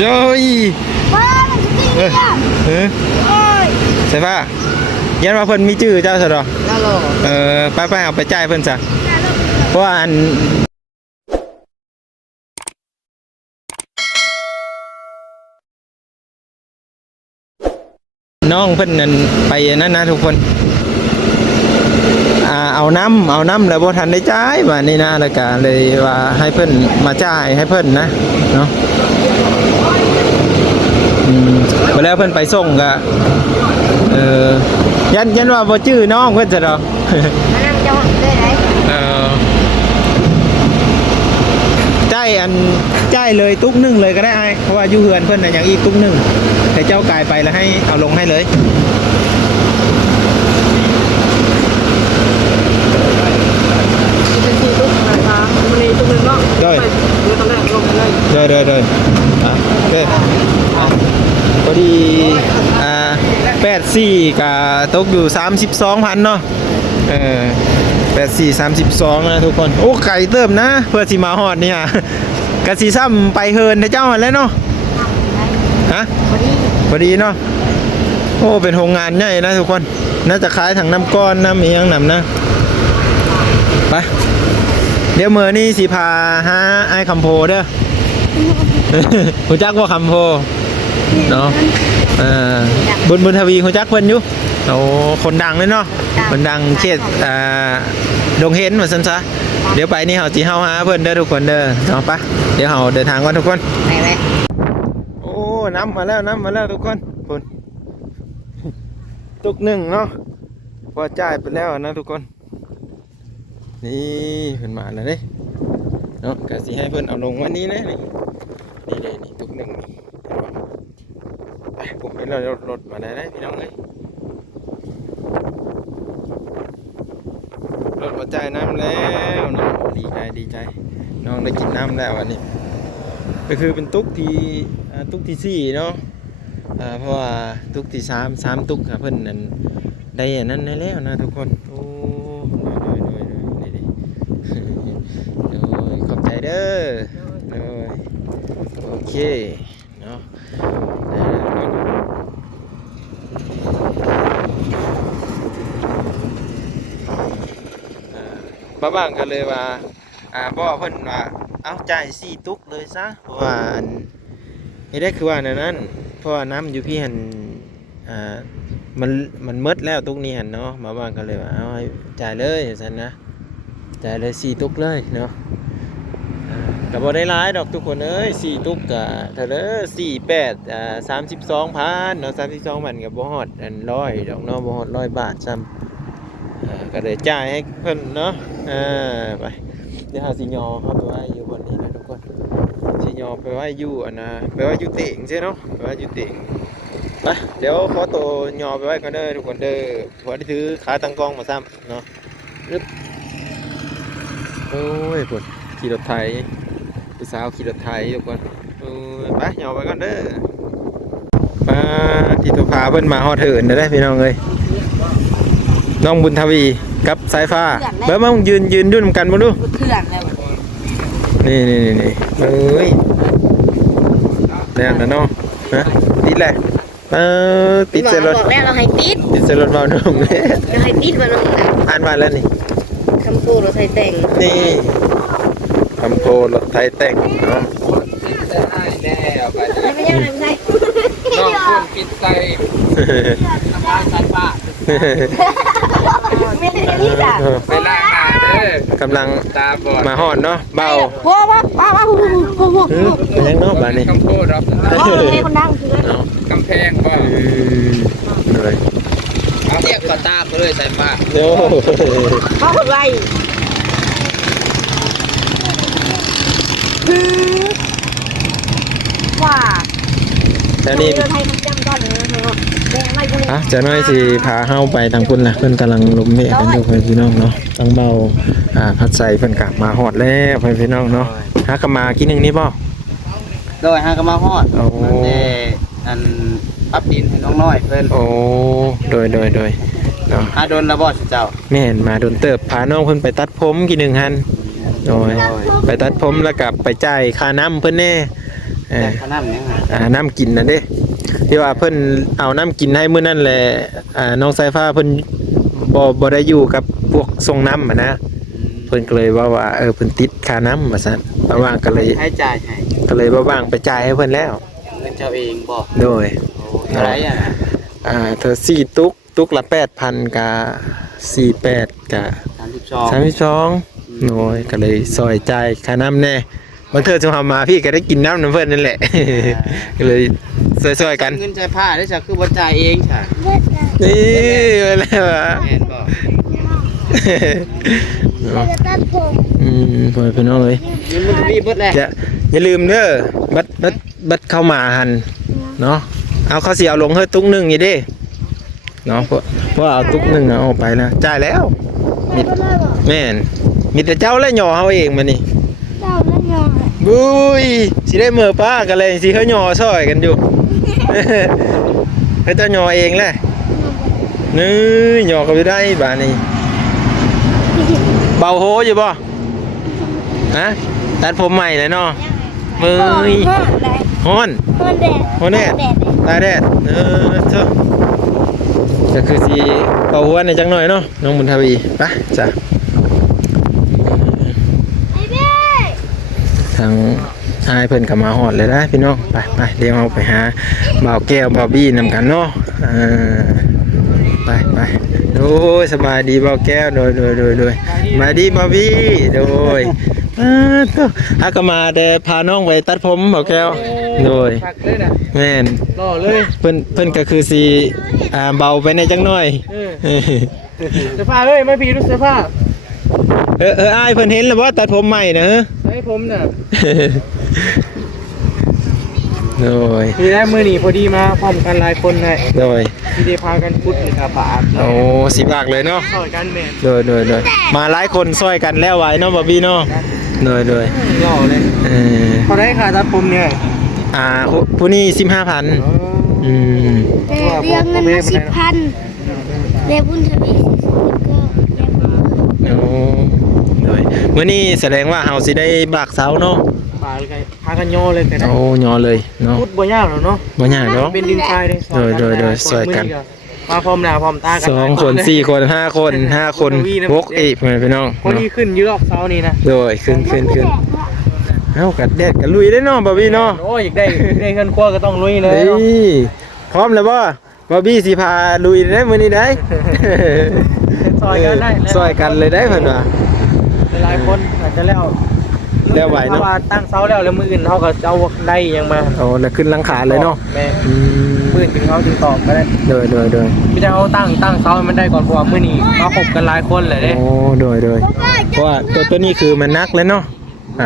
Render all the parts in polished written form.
โย้ยเออเออใช่ป่ะยันว่าเพิ่นมีชื่อเจ้าซะดอกไปเอาไปจ่ายเพิ่นซะเพราะว่าอันน้องเพิ่นนั่นไปนั่นนะทุกคนเอาน้ำแล้วบ่ทันได้จ่ายว่านี่นะแล้วก็เลยว่าให้เพิ่นมาจ่ายให้เพิ่นนะเนาะพอแล้วเพิ่นไปส่งก็ยันว่าบ่ชื่อน้องเพิ่นซะดอกจ่ายเลยตุ๊กนึงเลยก็ได้เพราะว่าอยู่เฮือนเพิ่นน่ะอย่างอีกตุ๊กนึงแต่เจ้ากายไปแล้วให้เอาลงให้เลยเลยพอดี84กับตกอยู่32,000เนาะ84 32นะทุกคนโอ้ไก่เติมนะเพื่อสิมาฮอดนี่ฮะกะสิซ้ำไปเฮินเจ้าหั่นแหล้วเนาะฮะพอดีเนาะโอ้เป็นโรงงานใหญ่นะทุกคนน่าจะขายถังน้ำก้อนน้ำอีหยังนำนะไปเดี๋ยวมื้อนี้สิพาหาไอ้คำโพเด้อรู้จักว่าคำโพเนาะบุญทวีรู้จักเพิ่นอยู่โอ้คนดังเลยเนาะคนดังเขตดงเห็นว่าซั่นซะเดี๋ยวไปนี่เฮาสิเฮาหาเพิ่นเด้อทุกคนเด้อเนาะปะเดี๋ยวเฮาเดินทางกันทุกคนไปโอ้น้ำมาแล้วทุกคนพุ่นตุกหนึ่งเนาะพอจ่ายไปแล้วนะทุกคนนี่เพิ่นมาแล้วเด้เนาะก็สิให้เพิ่นเอาลงวันนี้นะนี่ตุกหนึ่งไปผมเป็นรถมาได้พี่น้องเอ้ยรถมาจ่ายน้ำแล้วเนาะดีใจน้องได้กินน้ำแล้ววันนี้ก็คือเป็นตุกที่4เนาะเพราะว่าตุกที่3ตุกครับเพิ่นนั่นได้อันนั้นได้แล้วนะทุกคนโอ้โดยขอบใจเด้อโดยโอเคเนาะบ้างกันเลยว่าบ่เพิ่นว่าเอาจ่าย4ตุกเลยซะเพราะว่านี่ได้คือว่านั้นเพราะว่าน้ำอยู่พี่หันมันหมดแล้วตุกนี้หันเนาะบ้างกันเลยว่าเอาจ่ายเลยซั่นนะจ่ายเลย4ตุกเลยเนาะก็บ่ได้หลายดอกทุกคนเอ้ย4ตุกก็เท่าเด้อ4832,000เนาะ32,000ก็บ่ฮอด100ดอกเนาะบ่ฮอด100 บาทซ้ำก็เลยจ่ายให้เพิ่นเนาะไปเดี๋ยวหาสิยอเขาไปไว้อยู่บนนี้นะทุกคนสิยอไปไว้อยู่ไปไว้อยู่เต่งใช่เนาะไปไว้อยู่เต่งไปเดี๋ยวขอตัวยอไปไว้กันเด้อทุกคนเด้อพอได้ถือขาตั้งกล้องมาซ้ำเนาะโอ้ยปวดขี่รถไถผู้สาวขี่รถไถทุกคนไปยอไปกันเด้อที่ตัวพาเพิ่นมาฮอดเถินได้พี่น้องเลยน้องบุญทวีกับสายฟ้าเบิ้มมึงยืนดูนำกันมาดูนี่เอ้ยแน่นนะน้องนะติดแหละติดเซลล์บอกแล้วเราให้ติดเซลล์เบาหนุ่มเลยเราให้ติดมาลงอ่านมาแล้วนี่คำโพรถไทยแต่งนี่คำโพรถไทยแต่งเนาะไม่ยังไงน้องคุณปิดใจน้ำตาสายฟ้าไม่ได้นี่จ้ะเวลามาเด้อกำลังตาบอดมาหอดเนาะเบาว้าเป็นยังเนาะบ้านนี้คำพูดรับคนดังคือเนาะกำแพงก็เลยเรียกกระตาไปเลยสายฟ้าโอ้เขาคนไรว่าแต่นี่จะน้อยสิพาเฮาไปทางพุ่นนะเพิ่นกำลังลมเมฆกันอยู่พี่น้องเนาะตั้งเบาพัดใส่เพิ่นกลับมาฮอดแล้วพี่น้องเนาะหากมากินนึงนี่บ่โดยหากมาฮอดแต่อันปรับดินให้น้องน้อยเพิ่นโอ้โดยเนาะโดนละบ่เจ้าแม่นมาโดนเติบพาน้องเพิ่นไปตัดผมกินนึงหั่นโดยไปตัดผมแล้วกลับไปจ่ายค่าน้ำเพิ่นแน่ แต่ขนาดนี้ฮะ น้ำกินนั่นเด้ที่ว่าเพิ่นเอาน้ำกินให้มื้อนั่นแหละน้องสายฟ้าเพิ่นบ่ได้อยู่กับพวกส่งน้ำนะเพิ่นก็เลยว่าเพิ่นติดค่าน้ำว่าซั่นบ่ว่างก็เลย ให้จ่ายให้ ก็เลยบ่ว่างไปจ่ายให้เพิ่นแล้ว เงินเจ้าเองบ่ โดย โอ้เท่าไหร่อ่ะ เธอ4ตุกละ 8,000กับ48กับ 32โอ้ยก็เลยซอยจ่ายค่าน้ำแน่บางเทื่อจุเฮามาพี่ก็ได้กินน้ำเพิ่นนั่นแหละ ก็เลยซอยๆกัน เงินจ่ายผ้าได้จ้ะคือบ่จ่ายเองค่ะ นี่ไปแล้วอ่ะ แม่นบ่ พอพี่น้องเลย เงินมันมีเบิดแหละ อย่าลืมเด้อบัดเข้ามาหันเนาะเอาเขาสิเอาลงเฮ้ยตุ๊กหนึ่งนี่เด้เนาะเพราะเอาตุ๊กหนึ่งเอาไปแล้วจ่ายแล้วแม่นมีแต่เจ้าและหย่อเขาเองมานี่ เจ้านั่นยอม บุ้ยสิได้มือป้ากันเลยสิเขาหย่อซอยกันอยู่ เขาจะหย่อเองแหละนี่หย่อก็ไม่ได้บ้านี่เบาโหอยู่บ่ฮะตัดผมใหม่เลยเนาะมือฮ้อน แดด ฮ้อนแดดตาแดดเถอะก็คือสิเบาหัวในจังหน่อยเนาะน้องบุญทวีไปจ้ะ ไอ้เบ้ ทางอายเพิ่นก็มาฮอดเลยนะพี่น้องไปเดี๋ยวเอาไปหาบ่าวแก้วบ่าวบี้นำกันเนาะไปโอ้ยสบายดีบ่าวแก้วโดยมาดีบ่าวบี้โดยถ้าก็มาแต่พาน้องไปตัดผมบ่าวแก้วโดย พักเลยน่ะ แม่น รอเลย เพิ่นก็คือสิเบาไปในจังหน่อย เสื้อผ้าเลยไม่พี่รู้เสื้อผ้า อายเพิ่นเห็นแล้วบ่ตัดผมใหม่นะ ให้ผมน่ะ โดย มีได้มือหนีพอดีมาพร้อมกันหลายคนเลย โดย ที่ได้พากันพุทธหรือกระบาด โอ้สิบหลักเลยเนาะ ต่อยกันแม่ โดยมาหลายคนช่วยกันแล้วไว้เนาะบอบบี้เนาะโดย หล่อเลย เขาได้ค่าตัดผมเนี่ย ผู้นี้15,000อืม เรียกเงินมา10,000เรียกบุญทวีก็ โอ้โดยมื้อนี้แสดงว่าเฮาสิได้บากเสาเนาะ ป่าเลยกันพากันโยเลยกัน โอ้ยอเลยเนาะ พุทธบ่ยากหรอกเนาะ บ่ยากเนาะ เป็นดินทรายเลย โดยช่วยกัน มาพร้อมหน้าพร้อมตากัน 2คน4คน5คน5คน6อีกพี่น้อง คนนี้ขึ้นเยอะเสานี่นะ โดยขึ้นเอ้ากัดแดดกัลุยได้เนาะบอบบี้เนาะ โอ้ยอยากได้เงินครัวก็ต้องลุยเลย นี่พร้อมแล้วบ่บอบบี้สิพาลุยได้มื้อนี้ได้ ซอยกันได้ ซอยกันเลยได้เพิ่นว่า หลายคนอาจจะแล้ว แล้วไหวเนาะ ว่าตั้งเสาแล้วมืออื่นเขาก็เอาได้ยังมา โอ้แล้วขึ้นหลังคาเลยเนาะ แม่ อืม มืออื่นถึงเขาถึงตอบก็ได้ โดย พี่จะเอาตั้งเสาให้มันได้ก่อนเพราะว่ามื้อนี้มาพบกันหลายคนเลยเด้ โอ้โดยเพราะว่าตัวนี้คือมันนักแล้วเนาะ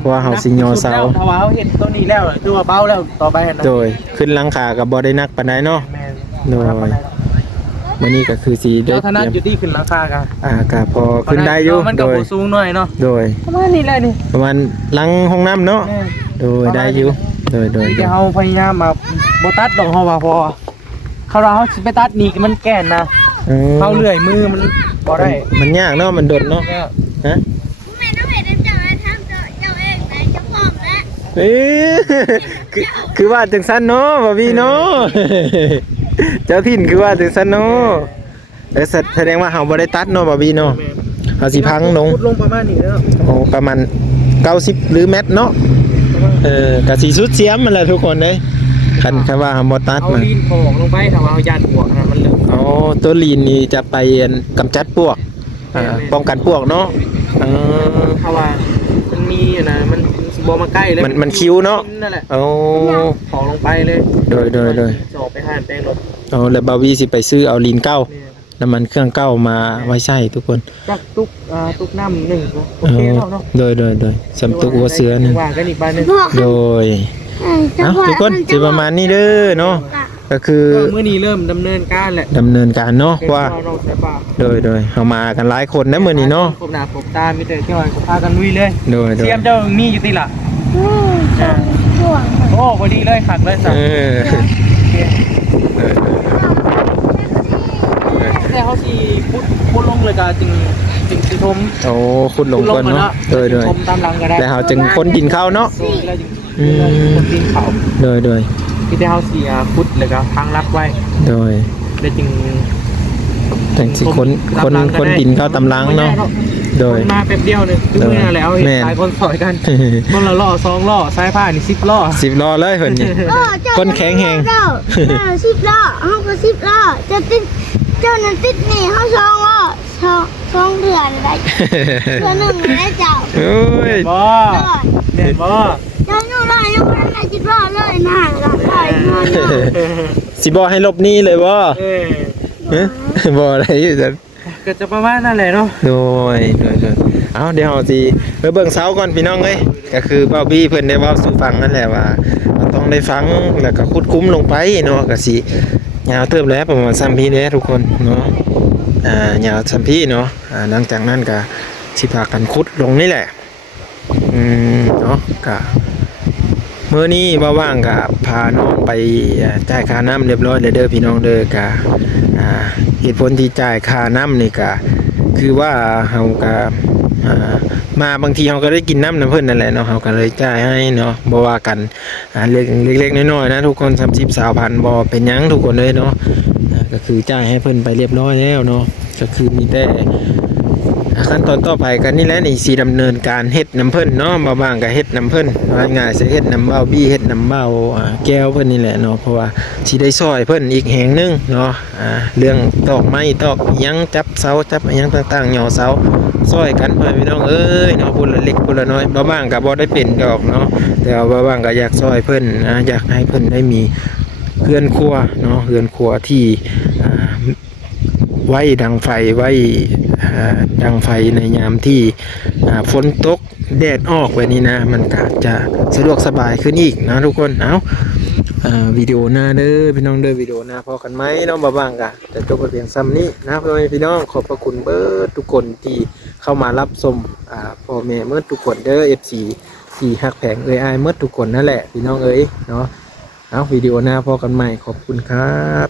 เพราะว่าเฮาสิยอเสา ถ้าว่าเขาเห็นต้นนี้แล้วคือว่าเบาแล้วต่อไปนะ โดยขึ้นหลังคาก็บ่ได้นักปานใดเนาะ แม่ โดยมื้อนี้ก็คือสิได้ เจ้าธนัดอยู่ที่ขึ้นราคากัน ก็พอขึ้นได้อยู่ มัน โด ก็ ย บ่สูงหน่อยเนาะ โดย ประมาณนี้แหละนี่ ประมาณหลังห้องน้ำเนาะ แม่ โดยได้อยู่โดย ที่เฮาพยายามมาบ่ตัดดอกเฮาว่าพอเขาว่าเฮาสิไปตัดนี่มันแก่นนะเขาเลื่อยมือมันบ่ได้ มันยากเนาะมันดดเนาะ เนี่ย ฮะ แม่น้องเห็นเจ้าทำเจ้าเองไหนเจ้าของแล้ว เอ้ยคือว่าจังซั่นเนาะบ่พี่เนาะ เจ้าถิ่นคือว่าจังซั่นเนาะแสดงว่าเฮาบ่ได้ตัดเนาะบ่พี่เนาะเฮาสิพังลง พุดลงประมาณนี้แล้ว โอ้ประมาณ90หรือเมตรเนาะก็สิสุดเสียมมันแหละทุกคนเด้คันว่าเฮาบ่ตัด เอา มัน ลีนของลงไปถ้าว่าเอายานหัวนะมันเลย อ๋อตัวลีนนี่จะไปกำจัดปวกป้องกันปวกเนาะ ถ้าว่ามันมีนะมันบ่มาใกล้เลย มันคิ้วเนาะ นั่นแหละ โอ้ ของลงไปเลย โดย สอบไปห่านแป้งรถ เอาแล้วบาวีสิไปซื้อเอาลีนเก้า เนี่ย น้ำมันเครื่องเก้ามาไว้ใช้ทุกคน จักตุกน้ำหนึ่งโอเคแล้วเนาะ โดยสำตุกหัวเสือหนึง ว่างกันอีกบ้านหนึง โดยเอาทุกคนสิประมาณนี้เด้อเนาะก็คือ เมื่อนี้เริ่มดำเนินการแหละ ดำเนินการเนาะว่า เราใส่ปาก โดยเฮามากันหลายคนนะมื้อนี้เนาะ ผมหน้าผมตามีแต่เที่ยวพากันลุยเลย โดย เสียมเจ้ามีอยู่ติล่ะ ช่วง โอ้พอดีเลยขักเลยสักแต่เขาสิพุดลงเลยก็จึงสิทม โอ้คุณลงก่อนเนาะโดย ทมตามหลังก็ได้ แล้วเฮาจึงคนกินข้าวเนาะ แล้วจึง คนตีนเขา โดย ที่ได้เฮาเสียพุทธแล้วก็ทางลัดไว้ โดย ได้จึง แต่สิคนดินเข้าตำลังเนาะโดย มาแป๊บเดียวนึงคือเมื่อแล้วเห็นหลายคนสอยกันคนละล้อ2ล้อสายผ้านี่10ล้อ 10 ล้อเลยเพิ่นนี่ คนแข็งแรง 10 ล้อเฮาก็10 ล้อจะติดเจ้านั้นติดนี่เฮา2 ล้อ2 เดือนได้เดือนหนึงได้เจ้า โอ้ย บ่แม่นบ่ เจ้าหนูได้ยังบ่ได้10 ล้อเลยนะล่ะได้เงิน สิบ่ให้ลบหนี้เลยบ่ เออ ฮะบ่ได้อยู่จัง ก็จะประมาณนั่นแหละเนาะ โดยเอาเดี๋ยวเราสิไปเบิ่งเสาก่อนพี่น้องเอ้ยก็คือเบ้าบี้เพิ่นได้เว้าสู่ฟังนั่นแหละว่าเราต้องได้ฟังแล้วก็ขุดคุ้มลงไปเนาะก็สิยาวเติบแล้วประมาณ3พี่เด้ทุกคนเนาะยาว3พี่เนาะหลังจากนั้นก็สิพากันขุดลงนี่แหละเนาะก็มื้อนี้บ่ว่างก็พาน้องไปจ่ายค่าน้ำเรียบร้อยเลยเด้อพี่น้องเด้อก็เหตุผลที่จ่ายค่าน้ำนี่ก็คือว่าเฮาก็มาบางทีเฮาก็ได้กินน้ำเพิ่นนั่นแหละเนาะเฮาก็เลยจ่ายให้เนาะบ่ว่ากันเล็กๆน้อยๆนะทุกคน30-20,000บ่เป็นหยังทุกคนเลยเนาะก็คือจ่ายให้เพิ่นไปเรียบร้อยแล้วเนาะก็คือมีแต่ขั้นตอนต่อไปกันนี่แหละนี่สิดำเนินการเฮ็ดน้ำเพิ่นเนาะบ่ว่างก็เฮ็ดน้ำเพิ่นว่าง่ายสิเฮ็ดน้ำเบ้าบี้เฮ็ดน้ำเบ้าแก้วเพิ่นนี่แหละเนาะเพราะว่าสิได้ซอยเพิ่นอีกแห่งนึงเนาะเรื่องตอกไม้ตอกหยังจับเสาจับหยังต่างๆหย่อเสาซอยกันพ่อพี่น้องเอ้ยเนาะพุ่นละเล็กพุ่นละน้อยบ่ว่างก็บ่ได้เป็นดอกเนาะแต่ว่าบ่ว่างก็อยากซอยเพิ่นอยากให้เพิ่นได้มีเรือนครัวเนาะเรือนครัวที่ไว้ดังไฟไว้ดังไฟในยามที่ฝนตกแดดออกแบบนี้นะมันก็จะสะดวกสบายขึ้นอีกนะทุกคนเอาวิดีโอหน้าเด้อพี่น้องเด้อวิดีโอหน้าพอกันไหมน้องบ้างกะจะจบไปเพียงซ้ำนี้นะพี่น้องขอบพระคุณเบิร์ดทุกคนที่เข้ามารับชมพ่อแม่เมื่อทุกคนเด้อ FC ที่ฮักแผงเมื่อทุกคนนั่นแหละพี่น้องเนาะเอาวิดีโอหน้าพอกันใหม่ขอบคุณครับ